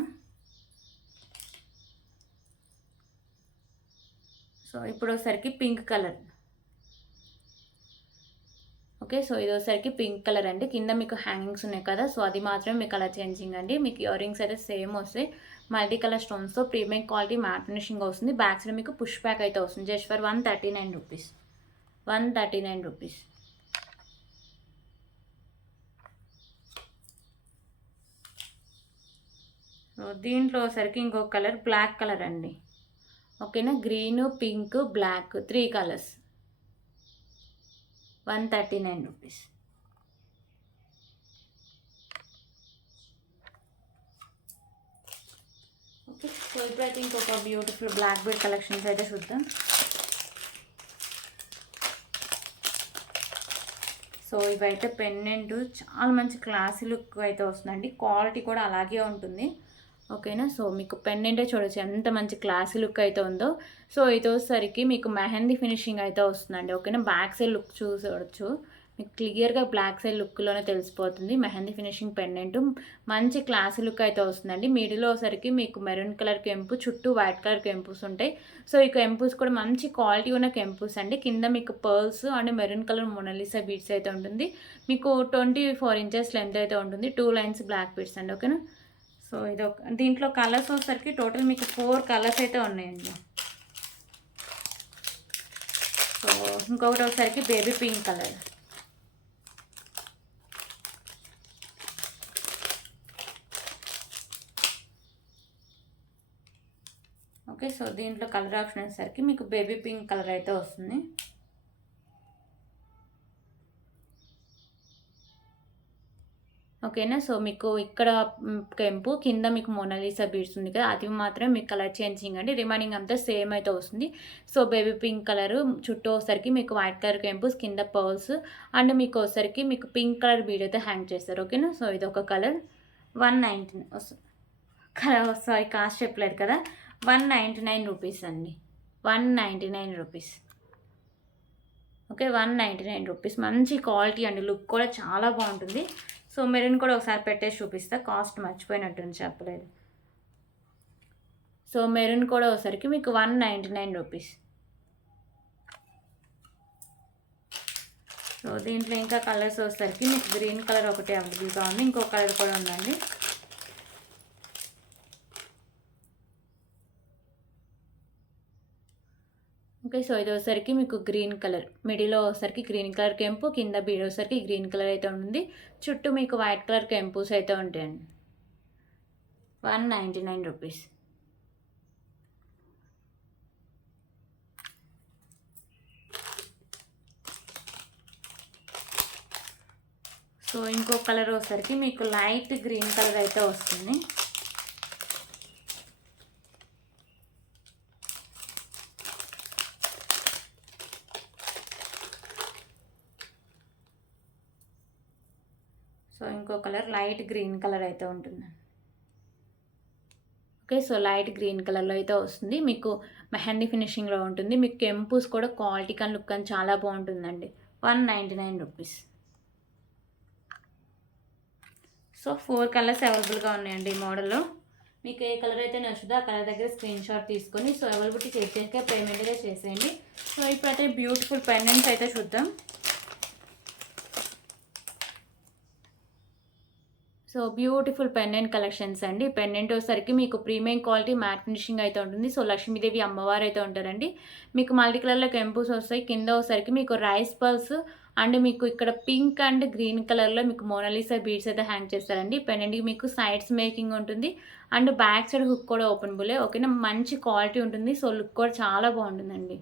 సో, ఇప్పుడు వచ్చేసరికి పింక్ కలర్. ఓకే. సో ఇదోసరికి పింక్ కలర్ అండి. కింద మీకు హ్యాంగింగ్స్ ఉన్నాయి కదా! సో అది మాత్రమే మీ కలర్ చేంజింగ్ అండి. మీకు ఇయర్ రింగ్స్ అయితే సేమ్ వస్తాయి. మల్టీ కలర్ స్టోన్స్‌తో ప్రీమియం క్వాలిటీ మ్యాట్ ఫినిషింగ్ వస్తుంది. బ్యాక్ సైడ్ మీకు పుష్ బ్యాక్ అయితే వస్తుంది. Just for 139 rupees. 139 rupees. So దీంట్లో సరికి ఇంకొక కలర్ బ్లాక్ కలర్ అండి. ఓకేనా. Green, pink, black 3 colours. 139 rupees. Okay. So ఇప్పుడైతే ఇంకొక బ్యూటిఫుల్ బ్లాక్ బీడ్ కలెక్షన్స్ అయితే చూద్దాం. సో ఇవైతే పెండెంట్ చాలా మంచి క్లాసీ లుక్ అయితే వస్తుందండి. క్వాలిటీ కూడా అలాగే ఉంటుంది. ఓకేనా. సో మీకు పెండెంటే చూడొచ్చు ఎంత మంచి క్లాసీ లుక్ అయితే ఉందో. సో ఇది వచ్చేసరికి మీకు మెహందీ ఫినిషింగ్ అయితే వస్తుందండి. ఓకేనా. బ్యాక్ సైడ్ లుక్ చూడొచ్చు. మీకు క్లియర్గా బ్లాక్ సైడ్ లుక్లోనే తెలిసిపోతుంది. మెహందీ ఫినిషింగ్ పెండెంట్ మంచి క్లాసీ లుక్ అయితే వస్తుందండి. మిడిల్లో వచ్చేసరికి మీకు మెరూన్ కలర్ కెంపు, చుట్టూ వైట్ కలర్ కెంపుస్ ఉంటాయి. సో ఈ కెంపుస్ కూడా మంచి క్వాలిటీ ఉన్న కెంపుస్ అండి. కింద మీకు pearls and maroon colour Mona Lisa beads అయితే ఉంటుంది. మీకు 24 ఇంచెస్ లెంత్ అయితే ఉంటుంది. 2 లైన్స్ బ్లాక్ బీడ్స్ అండి. ఓకేనా. సో దీంట్లో కలర్స్ వచ్చేసరికి టోటల్ మీకు 4 కలర్స్ అయితే ఉన్నాయండి. సో ఇంకొకటి వచ్చేసరికి baby pink colour. Okay. So దీంట్లో కలర్ ఆప్షన్ వచ్చేసరికి మీకు బేబీ పింక్ కలర్ అయితే వస్తుంది. ఓకేనా. సో మీకు ఇక్కడ కెంపు, కింద మీకు మొనాలిసా బీడ్స్ ఉంది కదా, అది మాత్రం మీకు కలర్ చేంజింగ్ అండి. రిమైనింగ్ అంతా సేమ్ అయితే వస్తుంది. సో బేబీ పింక్ కలర్ చుట్టూ వచ్చేసరికి మీకు వైట్ కలర్ కెంపుస్, కింద పర్ల్స్ అండ్ మీకు వచ్చేసరికి మీకు పింక్ కలర్ బీడ్ అయితే హ్యాంగ్ చేస్తారు. ఓకేనా. సో ఇది ఒక కలర్ 190 వస్తుంది. కలర్ సారీ కాస్ట్ చెప్పలేదు కదా. 199 రూపీస్ అండి. 199 రూపీస్. ఓకే. 199 రూపీస్. మంచి క్వాలిటీ అండి. లుక్ కూడా చాలా బాగుంటుంది. సో మెరూన్ కూడా ఒకసారి పెట్టేసి చూపిస్తా. కాస్ట్ మర్చిపోయినట్టుంది చెప్పలేదు. సో మెరూన్ కూడా ఒకసారికి మీకు 199 రూపీస్. సో దీంట్లో ఇంకా కలర్స్ వచ్చేసరికి మీకు గ్రీన్ కలర్ ఒకటి అవైలబుల్గా ఉంది. ఇంకో కలర్ కూడా ఉందండి. ఓకే. సో ఇది వచ్చేసరికి మీకు గ్రీన్ కలర్, మిడిల్లో వచ్చేసరికి గ్రీన్ కలర్ కెంపు, కింద బీడ్ వచ్చేసరికి గ్రీన్ కలర్ అయితే ఉంటుంది. చుట్టూ మీకు వైట్ కలర్ కెంపుస్ అయితే ఉంటాయండి. 199 రూపీస్. సో ఇంకో కలర్ వచ్చేసరికి మీకు లైట్ గ్రీన్ కలర్ అయితే వస్తుంది. సో ఇంకో కలర్ లైట్ గ్రీన్ కలర్ అయితే ఉంటుంది. ఓకే. సో లైట్ గ్రీన్ కలర్లో అయితే వస్తుంది. మీకు మెహందీ ఫినిషింగ్లో ఉంటుంది. మీకు కెంపుస్ కూడా క్వాలిటీ కానీ లుక్ కానీ చాలా బాగుంటుందండి. 199 రూపీస్. సో 4 కలర్స్ అవైలబుల్గా ఉన్నాయండి ఈ మోడల్లో. మీకు ఏ కలర్ అయితే నచ్చుదో ఆ కలర్ దగ్గర స్క్రీన్ షాట్ తీసుకొని సో అవైలబిలిటీ చెక్ చేస్తే పేమెంట్ అయితే చేసేయండి. సో ఇప్పుడైతే బ్యూటిఫుల్ పెండెంట్స్ అయితే చూద్దాం. సో బ్యూటిఫుల్ పెండెంట్ కలెక్షన్స్ అండి. పెండెంట్ వచ్చేసరికి మీకు ప్రీమియం క్వాలిటీ మ్యాట్ ఫినిషింగ్ అయితే ఉంటుంది. సో లక్ష్మీదేవి అమ్మవారు అయితే ఉంటారండి. మీకు మల్టీ కలర్లో కెంపుస్ వస్తాయి. కింద వచ్చేసరికి మీకు రైస్ పర్ల్స్ అండ్ మీకు ఇక్కడ పింక్ అండ్ గ్రీన్ కలర్లో మీకు మోనాలిసా బీడ్స్ అయితే హ్యాంగ్ చేస్తారండి. పెండెంట్కి మీకు సైడ్స్ మేకింగ్ ఉంటుంది అండ్ బ్యాక్ సైడ్ హుక్ కూడా ఓపెనబులే. ఓకేనా. మంచి క్వాలిటీ ఉంటుంది. సో లుక్ కూడా చాలా బాగుంటుందండి.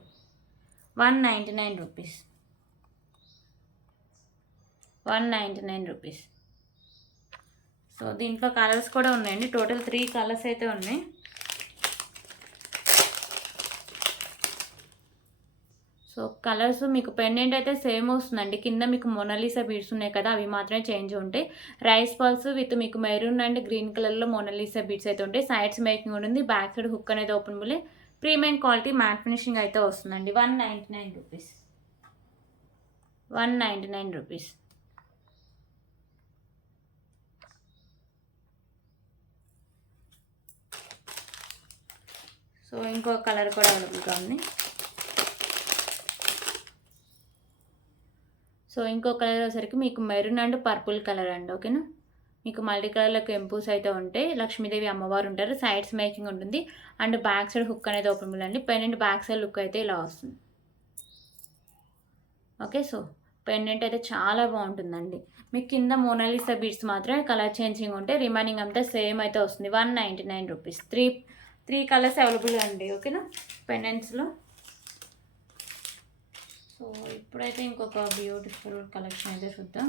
199 రూపీస్. 199 రూపీస్. సో దీంట్లో కలర్స్ కూడా ఉన్నాయండి. టోటల్ 3 కలర్స్ అయితే ఉన్నాయి. సో కలర్స్ మీకు పెండెంట్ అయితే సేమ్ వస్తుందండి. కింద మీకు మొనాలిసా బీడ్స్ ఉన్నాయి కదా, అవి మాత్రమే చేంజ్ ఉంటాయి. రైస్ పర్ల్స్ విత్ మీకు మెరూన్ అండ్ గ్రీన్ కలర్లో మొనాలిసా బీడ్స్ అయితే ఉంటాయి. సైడ్స్ మేకింగ్ ఉంటుంది. బ్యాక్ సైడ్ హుక్ అనేది ఓపెనబులే. ప్రీమియం క్వాలిటీ మ్యాట్ ఫినిషింగ్ అయితే వస్తుందండి. 199 రూపీస్. 199 రూపీస్. సో ఇంకో కలర్ కూడా అవైలబుల్గా ఉంది. సో ఇంకో కలర్ వచ్చేసరికి మీకు మెరూన్ అండ్ పర్పుల్ కలర్ అండి. ఓకేనా, మీకు మల్టీ కలర్లో కెంపుస్ అయితే ఉంటాయి. లక్ష్మీదేవి అమ్మవారు ఉంటారు. సైడ్స్ మేకింగ్ ఉంటుంది అండ్ బ్యాక్ సైడ్ హుక్ అనేది ఓపెన్ అండి. పెండెంట్ బ్యాక్ సైడ్ లుక్ అయితే ఇలా వస్తుంది. ఓకే, సో పెండెంట్ అయితే చాలా బాగుంటుందండి. మీకు కింద మోనాలిసా బీడ్స్ మాత్రమే కలర్ చేంజింగ్ ఉంటే రిమైనింగ్ అంతా సేమ్ అయితే వస్తుంది. 199 రూపీస్. త్రీ కలర్స్ అవైలబుల్ అండి. ఓకేనా పెండెంట్స్లో. సో ఇప్పుడైతే ఇంకొక బ్యూటిఫుల్ కలెక్షన్ అయితే చూద్దాం.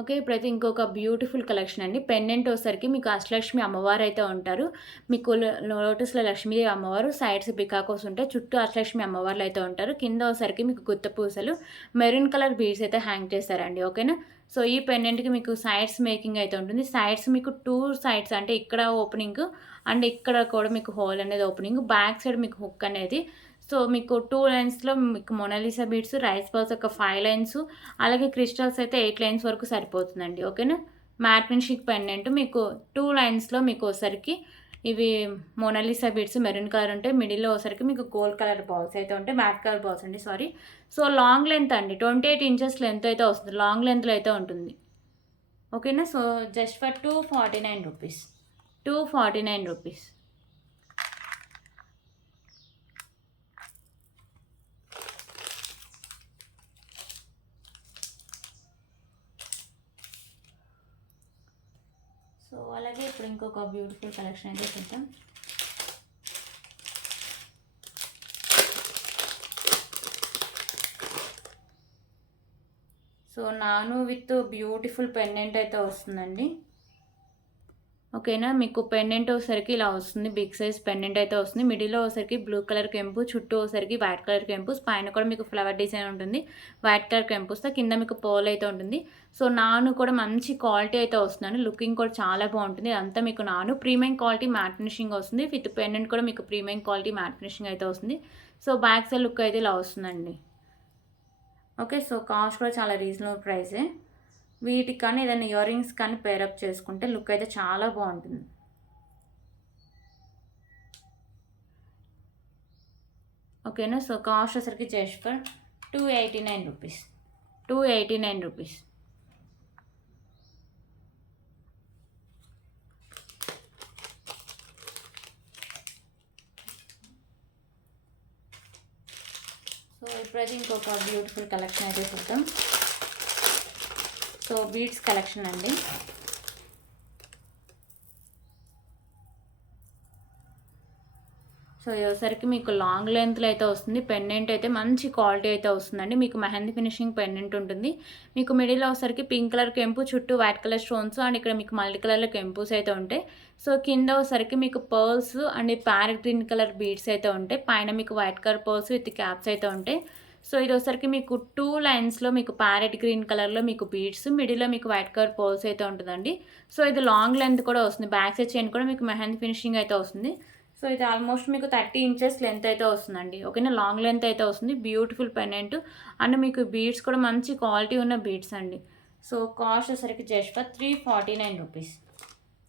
ఓకే, ఇప్పుడైతే ఇంకొక బ్యూటిఫుల్ కలెక్షన్ అండి. పెండెంట్ వచ్చేసరికి మీకు అష్టలక్ష్మి అమ్మవారు అయితే ఉంటారు. మీకు లోటస్లో లక్ష్మీదేవి అమ్మవారు, సైడ్స్ పికాకోస్ ఉంటాయి, చుట్టూ అష్టలక్ష్మి అమ్మవార్లు అయితే ఉంటారు. కింద వచ్చేసరికి మీకు గుత్త పూసలు మెరూన్ కలర్ బీడ్స్ అయితే హ్యాంగ్ చేస్తారండి. ఓకేనా, సో ఈ పెండెంట్కి మీకు సైడ్స్ మేకింగ్ అయితే ఉంటుంది. సైడ్స్ మీకు 2 సైడ్స్ అంటే ఇక్కడ ఓపెనింగ్ అండ్ ఇక్కడ కూడా మీకు హోల్ అనేది ఓపెనింగ్, బ్యాక్ సైడ్ మీకు హుక్ అనేది. సో మీకు 2 లైన్స్లో మీకు మొనాలిసా బీడ్స్, రైస్ బాల్స్ ఒక 5 లైన్స్, అలాగే క్రిస్టల్స్ అయితే 8 లైన్స్ వరకు సరిపోతుందండి. ఓకేనా, మ్యాట్ ఫినిషింగ్ పెండెంట్ మీకు 2 లైన్స్లో మీకు ఒకసారికి ఇవి మొనాలిసా బీడ్స్ మెరూన్ కలర్ ఉంటాయి. మిడిల్లో ఒకసారికి మీకు గోల్డ్ కలర్ బాల్స్ అయితే ఉంటాయి, మ్యాట్ కలర్ బాల్స్ అండి, సారీ. సో లాంగ్ లెంత్ అండి, 28 ఇంచెస్ లెంత్ అయితే వస్తుంది, లాంగ్ లెంత్లో అయితే ఉంటుంది. ఓకేనా, so just for 249 rupees. 249 rupees. So అలాగే ఇప్పుడు ఇంకొక బ్యూటిఫుల్ కలెక్షన్ అయితే చూద్దాం. సో నాను విత్ బ్యూటిఫుల్ పెండెంట్ అయితే వస్తుందండి. ఓకేనా, మీకు పెండెంట్ వచ్చేసరికి ఇలా వస్తుంది, బిగ్ సైజ్ పెండెంట్ అయితే వస్తుంది. మిడిల్లో వచ్చేసరికి బ్లూ కలర్ కెంపు, చుట్టూ వచ్చేసరికి వైట్ కలర్ కెంపుస్, పైన కూడా మీకు ఫ్లవర్ డిజైన్ ఉంటుంది వైట్ కలర్ కెంపుస్తో, కింద మీకు పోల్ అయితే ఉంటుంది. సో నాను కూడా మంచి క్వాలిటీ అయితే వస్తుందండి, లుకింగ్ కూడా చాలా బాగుంటుంది. అదంతా మీకు నాను ప్రీమియం క్వాలిటీ మ్యాట్ ఫినిషింగ్ వస్తుంది. విత్ పెండెంట్ కూడా మీకు ప్రీమియం క్వాలిటీ మ్యాట్ ఫినిషింగ్ అయితే వస్తుంది. సో బ్యాక్ సైడ్ లుక్ అయితే ఇలా వస్తుందండి. ఓకే, సో కాస్ట్ కూడా చాలా రీజనబుల్ ప్రైసే. వీటికి కానీ ఏదైనా ఇయర్ రింగ్స్ కానీ పేరప్ చేసుకుంటే లుక్ అయితే చాలా బాగుంటుంది. ఓకేనా, సో కాస్ట్ వచ్చరికి just for 289 rupees. 289 rupees. So ఇప్పుడైతే ఇంకొక బ్యూటిఫుల్ కలెక్షన్ అయితే చూద్దాం. సో బీడ్స్ కలెక్షన్ అండి. సో ఇవసరికి మీకు లాంగ్ లెంత్లో అయితే వస్తుంది. పెండెంట్ అయితే మంచి క్వాలిటీ అయితే వస్తుందండి. మీకు మెహందీ ఫినిషింగ్ పెండెంట్ ఉంటుంది. మీకు మిడిల్ వచ్చరికి పింక్ కలర్ కెంపు, చుట్టూ వైట్ కలర్ స్టోన్స్ అండ్ ఇక్కడ మీకు మల్టీ కలర్లో కెంపుస్ అయితే ఉంటాయి. సో కింద వచ్చరికి మీకు pearls and parrot green colour beads అయితే ఉంటాయి. పైన మీకు white colour pearls with caps అయితే ఉంటాయి. సో ఇది వచ్చరికి మీకు 2 లైన్స్లో మీకు ప్యారెట్ గ్రీన్ కలర్లో మీకు బీడ్స్, మిడిల్లో మీకు వైట్ కలర్ పర్ల్స్ అయితే ఉంటుందండి. సో ఇది లాంగ్ లెంత్ కూడా వస్తుంది. బ్యాక్ సైడ్ చైన్ కూడా మీకు మెహందీ ఫినిషింగ్ అయితే వస్తుంది. సో ఇది ఆల్మోస్ట్ మీకు 30 ఇంచెస్ లెంత్ అయితే వస్తుందండి. ఓకేనా, లాంగ్ లెంత్ అయితే వస్తుంది. బ్యూటిఫుల్ పెండెంట్ అండ్ మీకు బీడ్స్ కూడా మంచి క్వాలిటీ ఉన్న బీడ్స్ అండి. సో కాస్ట్ వచ్చరికి just for 349 rupees.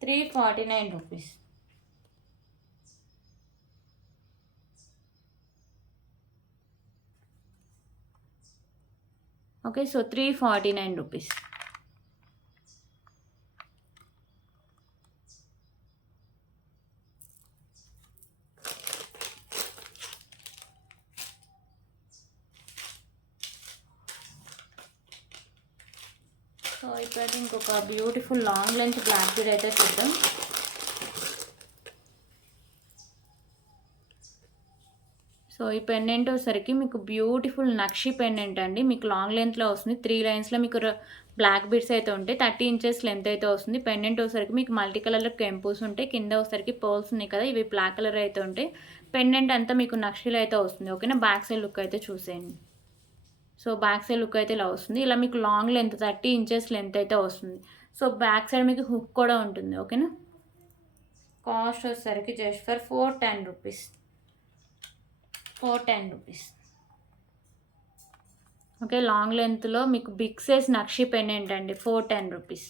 349 rupees. Okay, so 349 rupees. So ఇప్పుడైతే ఇంకొక beautiful long length black bead అయితే చూద్దాం. సో ఈ పెండెంట్ వచ్చేసరికి మీకు బ్యూటిఫుల్ నక్షి పెండెంట్ అండి. మీకు లాంగ్ లెంత్లో వస్తుంది. 3 లైన్స్లో మీకు బ్లాక్ బీడ్స్ అయితే ఉంటాయి. 30 ఇంచెస్ లెంత్ అయితే వస్తుంది. పెండెంట్ వచ్చేసరికి మీకు మల్టీ కలర్లో కెంపుస్ ఉంటాయి. కింద వచ్చేసరికి పర్ల్స్ ఉన్నాయి కదా, ఇవి బ్లాక్ కలర్ అయితే ఉంటాయి. పెండెంట్ అంతా మీకు నక్షిలో అయితే వస్తుంది. ఓకేనా, బ్యాక్ సైడ్ లుక్ అయితే చూసేయండి. సో బ్యాక్ సైడ్ లుక్ అయితే ఇలా వస్తుంది. ఇలా మీకు లాంగ్ లెంత్ 30 ఇంచెస్ లెంత్ అయితే వస్తుంది. సో బ్యాక్ సైడ్ మీకు హుక్ కూడా ఉంటుంది. ఓకేనా, కాస్ట్ వచ్చేసరికి just for 410 rupees. 410 rupees. Okay, long లెంత్లో మీకు బిగ్ సైజ్ నక్షి పెండెంట్ అండి. 410 రూపీస్.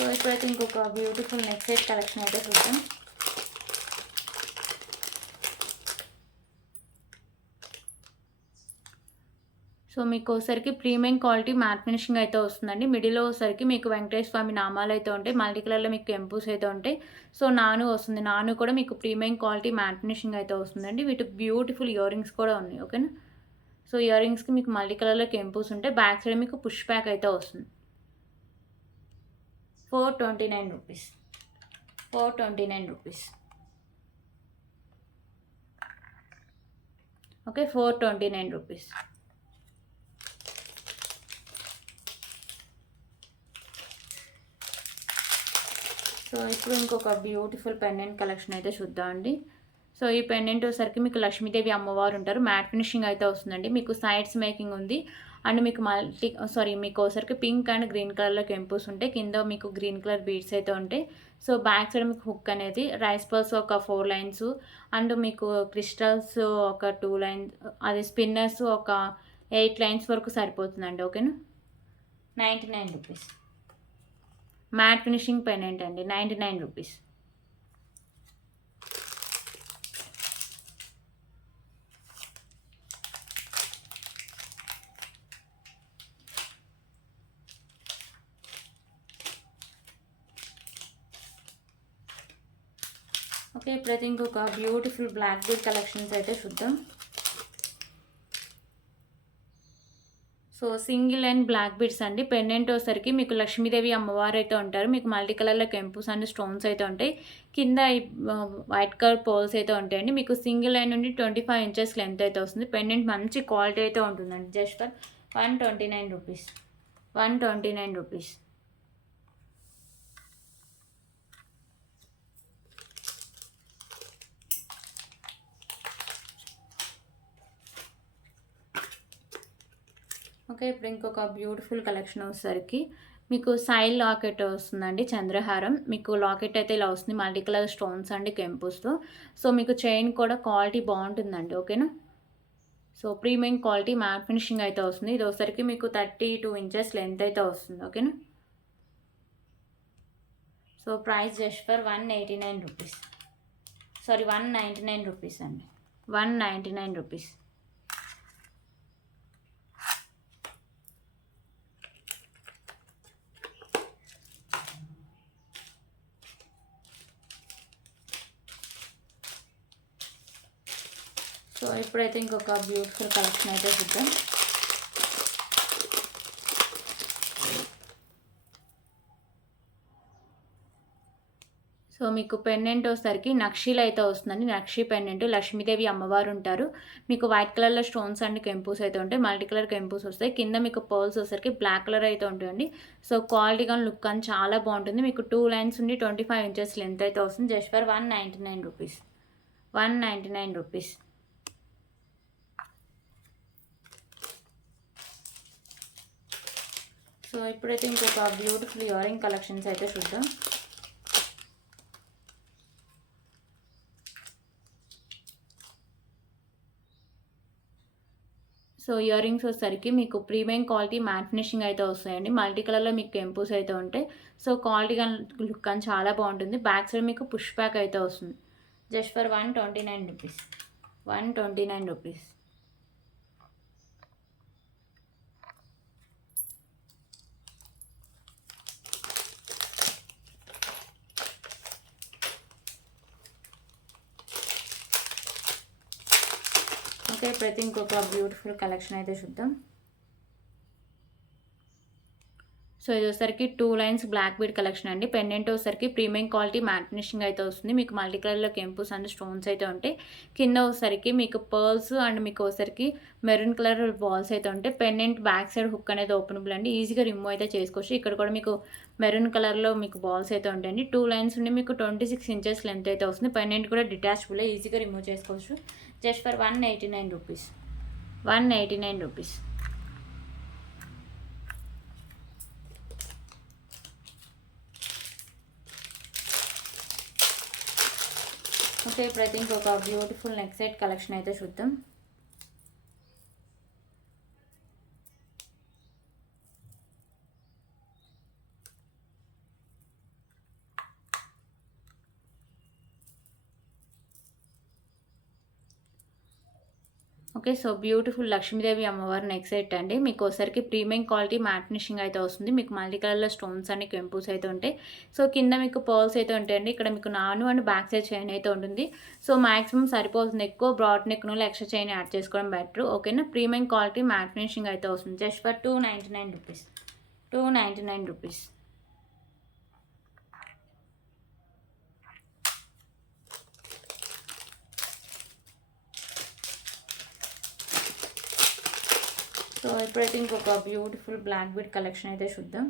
సో ఇప్పుడైతే ఇంకొక బ్యూటిఫుల్ నెక్ సెట్ కలెక్షన్ అయితే చూద్దాం. సో మీకు ఒకసారికి ప్రీమియం క్వాలిటీ మ్యాట్ ఫినిషింగ్ అయితే వస్తుందండి. మిడిల్లో ఒకసారికి మీకు వెంకటేశ్వర స్వామి నామాలు అయితే ఉంటాయి. మల్టీ కలర్లో మీకు కెంపుస్ అయితే ఉంటాయి. సో నాను వస్తుంది. నాను కూడా మీకు ప్రీమియం క్వాలిటీ మ్యాట్ ఫినిషింగ్ అయితే వస్తుందండి. వీటికి బ్యూటిఫుల్ ఇయర్ రింగ్స్ కూడా ఉన్నాయి. ఓకేనా. సో ఇయర్ రింగ్స్కి మీకు మల్టీ కలర్లో కెంపుస్ ఉంటాయి. బ్యాక్ సైడ్ మీకు పుష్ బ్యాక్ అయితే వస్తుంది. 429 rupees. 429 rupees. Okay, 429 rupees. So ఇప్పుడు ఇంకొక బ్యూటిఫుల్ పెండెంట్ కలెక్షన్ అయితే చూద్దామండి. సో ఈ పెండెంట్ వచ్చేసరికి మీకు లక్ష్మీదేవి అమ్మవారు ఉంటారు. మ్యాట్ ఫినిషింగ్ అయితే వస్తుందండి. మీకు సైడ్స్ మేకింగ్ ఉంది అండ్ మీకు మీకు ఒకసారికి పింక్ అండ్ గ్రీన్ కలర్లో కెంపుస్ ఉంటాయి. కింద మీకు గ్రీన్ కలర్ బీడ్స్ అయితే ఉంటాయి. సో బ్యాక్ సైడ్ మీకు హుక్ అనేది రైస్ పర్ల్స్ ఒక 4 లైన్స్ అండ్ మీకు క్రిస్టల్స్ ఒక 2 లైన్స్, అది స్పిన్నర్స్ ఒక 8 లైన్స్ వరకు సరిపోతుందండి. ఓకేనా. 99 రూపీస్. మ్యాట్ ఫినిషింగ్ పెండెంట్ అండి. 99 రూపీస్. ఓకే, ఇప్పుడైతే ఇంకొక బ్యూటిఫుల్ బ్లాక్ బీడ్ కలెక్షన్స్ అయితే చూద్దాం. So single and black beads అండి. పెండెంట్ వచ్చేసరికి మీకు లక్ష్మీదేవి అమ్మవారు అయితే ఉంటారు. మీకు మల్టీ కలర్లో కెంపుస్ అండ్ స్టోన్స్ అయితే ఉంటాయి. కింద వైట్ కలర్ పోల్స్ అయితే ఉంటాయండి. మీకు సింగిల్ లైన్ నుండి 25 ఇంచెస్ లెంత్ అయితే వస్తుంది. పెండెంట్ మంచి క్వాలిటీ అయితే ఉంటుందండి. Just for 129 rupees. 129 rupees. Okay, ఇప్పుడు ఇంకొక బ్యూటిఫుల్ కలెక్షన్ వచ్చేసరికి మీకు సైడ్ లాకెట్ వస్తుందండి. చంద్రహారం మీకు లాకెట్ అయితే ఇలా వస్తుంది. మల్టీ కలర్ స్టోన్స్ అండి కెంపుస్తో. సో మీకు చైన్ కూడా క్వాలిటీ బాగుంటుందండి. ఓకేనా. So premium quality matte finishing అయితే వస్తుంది. ఇది వచ్చేసరికి మీకు 32 ఇంచెస్ లెంత్ అయితే వస్తుంది. ఓకేనా. So price just for 189 rupees. Sorry 199 rupees అండి. 199 రూపీస్. సో ఇప్పుడైతే ఇంకొక బ్యూటిఫుల్ కలెక్షన్ అయితే చూద్దాం. సో మీకు పెండెంట్ వచ్చేసరికి నక్షీలు అయితే వస్తుందండి. నక్షీ పెండెంట్ లక్ష్మీదేవి అమ్మవారు ఉంటారు. మీకు వైట్ కలర్లో స్టోన్స్ అండ్ కెంపుస్ అయితే ఉంటాయి. మల్టీ కలర్ కెంపుస్ వస్తాయి. కింద మీకు పర్ల్స్ వచ్చేసరికి బ్లాక్ కలర్ అయితే ఉంటాయండి. సో క్వాలిటీ కానీ లుక్ కానీ చాలా బాగుంటుంది. మీకు 2 లైన్స్ ఉండి 25 ఇంచెస్ లెంత్ అయితే వస్తుంది. Just for 199 rupees. 199 rupees. So ఇప్పుడైతే ఇంకొక బ్యూటిఫుల్ ఇయర్ రింగ్ కలెక్షన్స్ అయితే చూద్దాం. సో ఇయర్ రింగ్స్ వచ్చేసరికి మీకు ప్రీమియం క్వాలిటీ మ్యాట్ ఫినిషింగ్ అయితే వస్తాయండి. మల్టీ కలర్లో మీకు కెంపుస్ అయితే ఉంటాయి. సో క్వాలిటీ కానీ లుక్ కానీ చాలా బాగుంటుంది. బ్యాక్ సైడ్ మీకు పుష్ బ్యాక్ అయితే వస్తుంది. Just for 129 rupees. 129 rupees. Okay, ప్రతి ఇంకొక బ్యూటిఫుల్ కలెక్షన్ అయితే చూద్దాం. సో ఇది వచ్చేసరికి 2 లైన్స్ బ్లాక్ బీడ్ కలెక్షన్ అండి. పెండెంట్ వచ్చేసరికి ప్రీమియం క్వాలిటీ మ్యాట్ ఫినిషింగ్ అయితే వస్తుంది. మీకు మల్టీ కలర్లో కెంపుస్ అండ్ స్టోన్స్ అయితే ఉంటాయి. కింద వచ్చేసరికి మీకు పర్ల్స్ అండ్ మీకు వచ్చేసరికి మెరూన్ కలర్ బాల్స్ అయితే ఉంటాయి. పెండెంట్ బ్యాక్ సైడ్ హుక్ అనేది ఓపెనబుల్ అండి. ఈజీగా రిమూవ్ అయితే చేసుకోవచ్చు. ఇక్కడ కూడా మీకు మెరూన్ కలర్లో మీకు బాల్స్ అయితే ఉంటాయండి. 2 లైన్స్ ఉండి మీకు 26 ఇంచెస్ లెంత్ అయితే వస్తుంది. పెండెంట్ కూడా డిటాచబుల్, ఈజీగా రిమూవ్ చేసుకోవచ్చు. Just for 189 rupees. 189 rupees. Okay, ఇప్పుడైతే ఇంకొక బ్యూటిఫుల్ నెక్ సెట్ కలెక్షన్ అయితే చూద్దాం. ఓకే. సో, బ్యూటిఫుల్ లక్ష్మీదేవి అమ్మవారి నెక్ సెట్ అండి. మీకోసరికి ప్రీమియం క్వాలిటీ మ్యాట్ ఫినిషింగ్ అయితే వస్తుంది. మీకు మల్టీ కలర్‌లో స్టోన్స్ అని కెంపుస్ అయితే ఉంటాయి. సో, కింద మీకు పర్ల్స్ అయితే ఉంటాయండి. ఇక్కడ మీకు నాను అండ్ బ్యాక్ సైడ్ చైన్ అయితే ఉంటుంది. సో, మాక్సిమం సరిపోతుంది. ఎక్కువ బ్రాడ్ నెక్‌లో ఎక్స్ట్రా చైన్ యాడ్ చేసుకోవడం బెటర్. ఓకేనా. ప్రీమియం క్వాలిటీ మ్యాట్ ఫినిషింగ్ అయితే వస్తుంది. జస్ట్ ఫర్ రూ. 299. సో, ఇప్పుడైతే ఇంకొక బ్యూటిఫుల్ బ్లాక్ బీడ్ కలెక్షన్ అయితే చూద్దాం.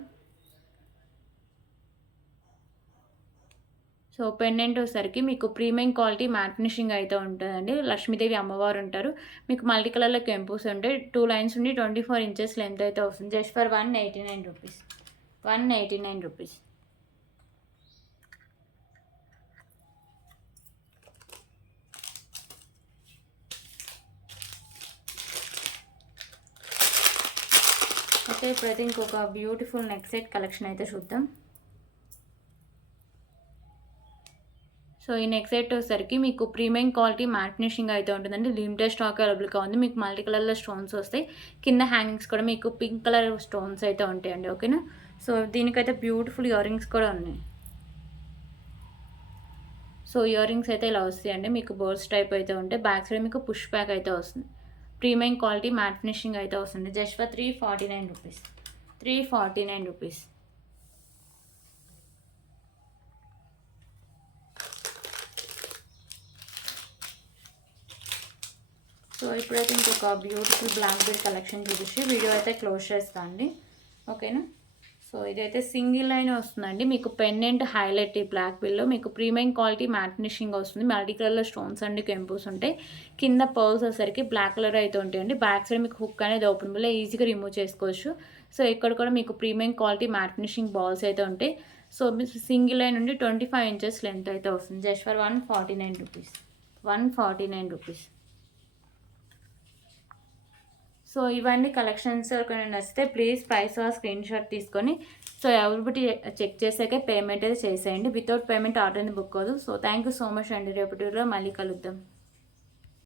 సో, పెండెంట్ వచ్చేసరికి మీకు ప్రీమియం క్వాలిటీ మ్యాట్ ఫినిషింగ్ అయితే ఉంటుందండి. లక్ష్మీదేవి అమ్మవారు ఉంటారు. మీకు మల్టీ కలర్‌లో కెంపుస్ ఉంటాయి. 2 లైన్స్ ఉండి 24 ఇంచెస్ లెంత్ అయితే వస్తుంది. జస్ట్ ఫర్ రూ. 189. ఓకే. ఇప్పుడైతే ఇంకొక బ్యూటిఫుల్ నెక్ సెట్ కలెక్షన్ అయితే చూద్దాం. సో, ఈ నెక్ సెట్ వచ్చేసరికి మీకు ప్రీమియం క్వాలిటీ మ్యాట్ ఫినిషింగ్ అయితే ఉంటుందండి. లిమిటెడ్ స్టాక్ అవైలబుల్‌గా ఉంది. మీకు మల్టీ కలర్‌లో స్టోన్స్ వస్తాయి. కింద హ్యాంగింగ్స్ కూడా మీకు పింక్ కలర్ స్టోన్స్ అయితే ఉంటాయండి. ఓకేనా. సో, దీనికైతే బ్యూటిఫుల్ ఇయర్ రింగ్స్ కూడా ఉన్నాయి. సో, ఇయర్ రింగ్స్ అయితే ఇలా వస్తాయండి. మీకు బర్డ్స్ టైప్ అయితే ఉంటాయి. బ్యాక్ సైడ్ మీకు పుష్ బ్యాక్ అయితే వస్తుంది. ప్రీమియం క్వాలిటీ మ్యాట్ ఫినిషింగ్ అయితే వస్తుంది. జస్ట్ ఫర్ రూ. 349. సో, ఇప్పుడైతే ఇంకొక బ్యూటిఫుల్ బ్లాక్ బీడ్ కలెక్షన్ చూపించి వీడియో అయితే క్లోజ్ చేస్తా అండి. ఓకేనా. సో, ఇదైతే సింగిల్ లైన్ వస్తుందండి. మీకు పెండెంట్ హైలైట్ ఈ బ్లాక్ బిల్లో మీకు ప్రీమియం క్వాలిటీ మ్యాట్ ఫినిషింగ్ వస్తుంది. మల్టీ కలర్‌లో స్టోన్స్ అండ్ కెంపుస్ ఉంటాయి. కింద పర్ల్స్ వచ్చేసరికి బ్లాక్ కలర్ అయితే ఉంటాయండి. బ్యాక్ సైడ్ మీకు హుక్ అనేది ఓపెనబుల్ ఈజీగా రిమూవ్ చేసుకోవచ్చు. సో, ఇక్కడ కూడా మీకు premium quality matte finishing balls అయితే ఉంటాయి. సో, మీకు సింగిల్ లైన్ నుండి 25 ఇంచెస్ లెంత్ అయితే వస్తుంది. జస్ట్ ఫర్ రూ. 149. సో, ఇవన్నీ కలెక్షన్స్ ఎవరికైనా నచ్చితే ప్లీజ్ ప్రైస్ స్క్రీన్ షాట్ తీసుకొని సో, అవైలబిలిటీ చెక్ చేసాకే పేమెంట్ అయితే చేసేయండి. వితౌట్ పేమెంట్ ఆర్డర్ని బుక్ అవ్వదు. So, thank you so much అండి. రేపటి వీడియోలో మళ్ళీ కలుద్దాం.